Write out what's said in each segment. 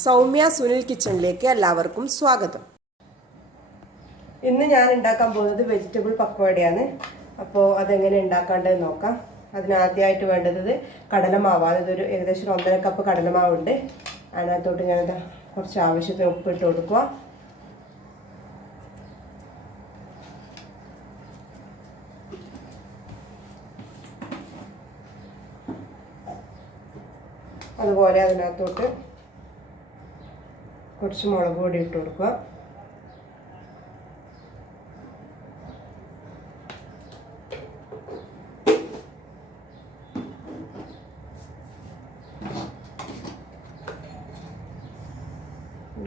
സൗമ്യ സുനിൽ കിച്ചണിലേക്ക് എല്ലാവർക്കും സ്വാഗതം. ഇന്ന് ഞാൻ ഉണ്ടാക്കാൻ പോകുന്നത് വെജിറ്റബിൾ പക്കോടയാണ്. അപ്പോൾ അതെങ്ങനെ ഉണ്ടാക്കാണ്ടെന്ന് നോക്കാം. അതിനാദ്യമായിട്ട് വേണ്ടത് കടലമാവാണ്. ഇതൊരു ഏകദേശം 1.5 കപ്പ് കടലമാവുണ്ട്. അതിനകത്തോട്ട് ഞാനിത് കുറച്ച് ആവശ്യത്തിന് ഉപ്പിട്ട് കൊടുക്കുക. അതുപോലെ അതിനകത്തോട്ട് കുറച്ച് മുളക് പൊടി ഇട്ട് കൊടുക്കുക.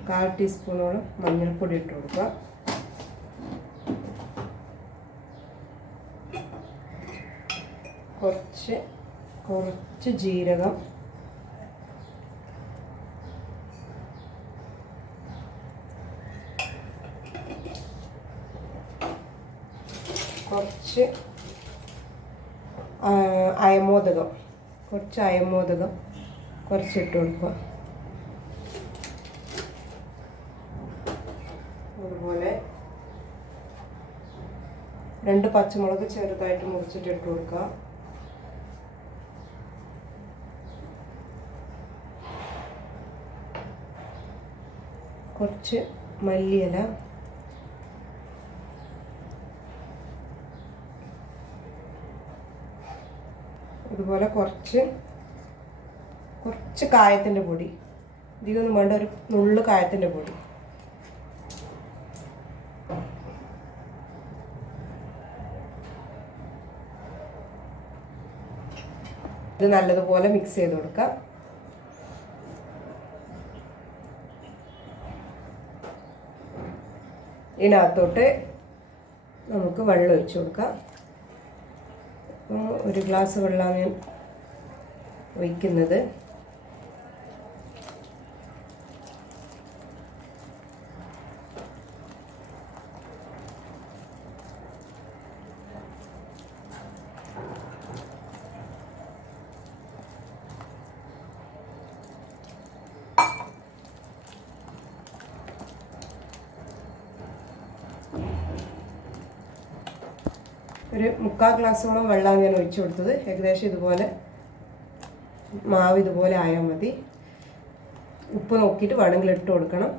കാൽ ടീസ്പൂണോളം മഞ്ഞൾപ്പൊടി ഇട്ട് കൊടുക്കുക. കുറച്ച് ജീരകം, കുറച്ച് അയമോദകം കുറച്ചിട്ട് കൊടുക്കുക. അതുപോലെ 2 പച്ചമുളക് ചെറുതായിട്ട് മുറിച്ചിട്ട് ഇട്ട് കൊടുക്കുക. കുറച്ച് മല്ലിയില, അതുപോലെ കുറച്ച് കായത്തിൻ്റെ പൊടി, ഇതൊന്നും വേണ്ട, ഒരു നുള്ളു കായത്തിൻ്റെ പൊടി. ഇത് നല്ലതുപോലെ മിക്സ് ചെയ്ത് കൊടുക്കാം. ഇതിനകത്തോട്ട് നമുക്ക് വെള്ളം ഒഴിച്ചു കൊടുക്കാം. 1 ഗ്ലാസ് വെള്ളമാണ് ഞാൻ ഒഴിക്കുന്നത്. ഒരു 3/4 ഗ്ലാസ്സോളം വെള്ളമാണ് ഞാൻ ഒഴിച്ചു കൊടുത്തത്. ഏകദേശം ഇതുപോലെ മാവ് ഇതുപോലെ ആയാൽ മതി. ഉപ്പ് നോക്കിയിട്ട് വേണമെങ്കിൽ ഇട്ട് കൊടുക്കണം.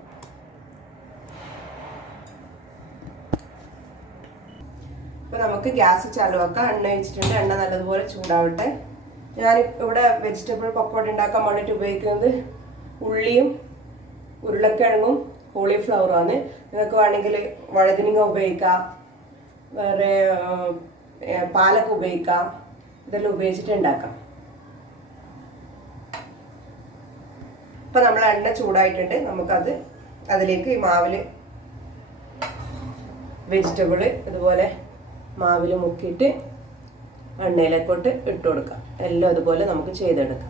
ഇപ്പോൾ നമുക്ക് ഗ്യാസ് ചാലുവാക്കാം. എണ്ണ വെച്ചിട്ടുണ്ട്. എണ്ണ നല്ലതുപോലെ ചൂടാവട്ടെ. ഞാൻ ഇവിടെ വെജിറ്റബിൾ പക്കോട ഉണ്ടാക്കാൻ വേണ്ടിയിട്ട് ഉപയോഗിക്കുന്നത് ഉള്ളിയും ഉരുളക്കിഴങ്ങും കോളിഫ്ലവറുമാണ്. നിങ്ങൾക്ക് വേണമെങ്കിൽ വഴുതനങ്ങ ഉപയോഗിക്കാം, വേറെ പാലൊക്കെ ഉപയോഗിക്കാം. ഇതെല്ലാം ഉപയോഗിച്ചിട്ട് ഉണ്ടാക്കാം. ഇപ്പം നമ്മൾ എണ്ണ ചൂടായിട്ടുണ്ട്. അതിലേക്ക് ഈ മാവിൽ വെജിറ്റബിള് ഇതുപോലെ മാവിൽ മുക്കിയിട്ട് എണ്ണയിലേക്കോട്ട് ഇട്ട് കൊടുക്കാം. എല്ലാം അതുപോലെ നമുക്ക് ചെയ്തെടുക്കാം.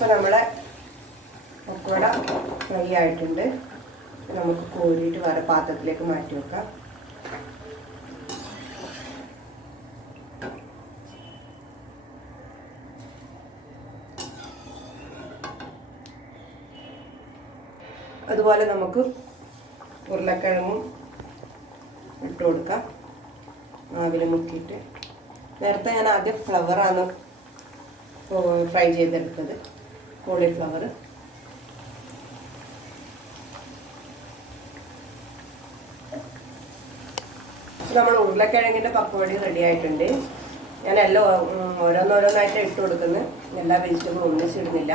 ഇപ്പോൾ നമ്മളെ പക്കോട ഫ്രൈ ആയിട്ടുണ്ട്. നമുക്ക് കോരിയിട്ട് വേറെ പാത്രത്തിലേക്ക് മാറ്റി വെക്കാം. അതുപോലെ നമുക്ക് ഉരുളക്കിഴങ്ങും ഇട്ട് കൊടുക്കാം. മാവിൽ മുക്കിയിട്ട് നേരത്തെ ഞാൻ ആദ്യം ഫ്ലവറാണ് ഫ്രൈ ചെയ്തെടുത്തത്, കോളിഫ്ലവർ. നമ്മൾ ഉരുളക്കിഴങ്ങിൻ്റെ പക്കോടി റെഡി ആയിട്ടുണ്ട്. ഞാൻ എല്ലാം ഓരോന്നോരോന്നായിട്ട് ഇട്ട് കൊടുക്കുന്നത്, എല്ലാ വെജിറ്റബിളും ഒന്നിച്ചിടുന്നില്ല.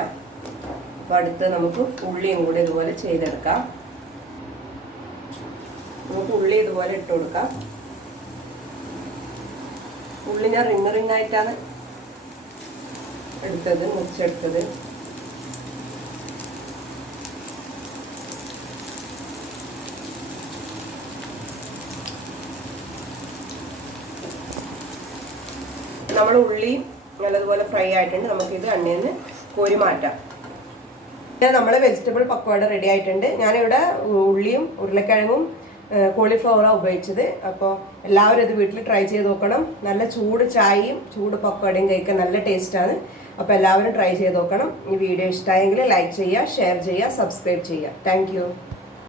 അപ്പോൾ അടുത്ത് നമുക്ക് ഉള്ളിയും കൂടി ഇതുപോലെ ചെയ്തെടുക്കാം. നമുക്ക് ഉള്ളി ഇതുപോലെ ഇട്ട് കൊടുക്കാം. ഉള്ളി ഞാൻ റിങ് ആയിട്ടാണ് എടുത്തത്, മുറിച്ചെടുത്തത്. നമ്മൾ ഉള്ളി നല്ലതുപോലെ ഫ്രൈ ആയിട്ടുണ്ട്. നമുക്കിത് എണ്ണയിൽ നിന്ന് കോരി മാറ്റാം. നമ്മൾ വെജിറ്റബിൾ പക്കോട റെഡി ആയിട്ടുണ്ട്. ഞാനിവിടെ ഉള്ളിയും ഉരുളക്കിഴങ്ങും കോളിഫ്ലവറാണ് ഉപയോഗിച്ചത്. അപ്പോൾ എല്ലാവരും ഇത് വീട്ടിൽ ട്രൈ ചെയ്ത് നോക്കണം. നല്ല ചൂട് ചായയും ചൂട് പക്കോടയും കഴിക്കാൻ നല്ല ടേസ്റ്റാണ്. അപ്പോൾ എല്ലാവരും ട്രൈ ചെയ്ത് നോക്കണം. ഈ വീഡിയോ ഇഷ്ടമായെങ്കിൽ ലൈക്ക് ചെയ്യുക, ഷെയർ ചെയ്യുക, സബ്സ്ക്രൈബ് ചെയ്യുക. താങ്ക്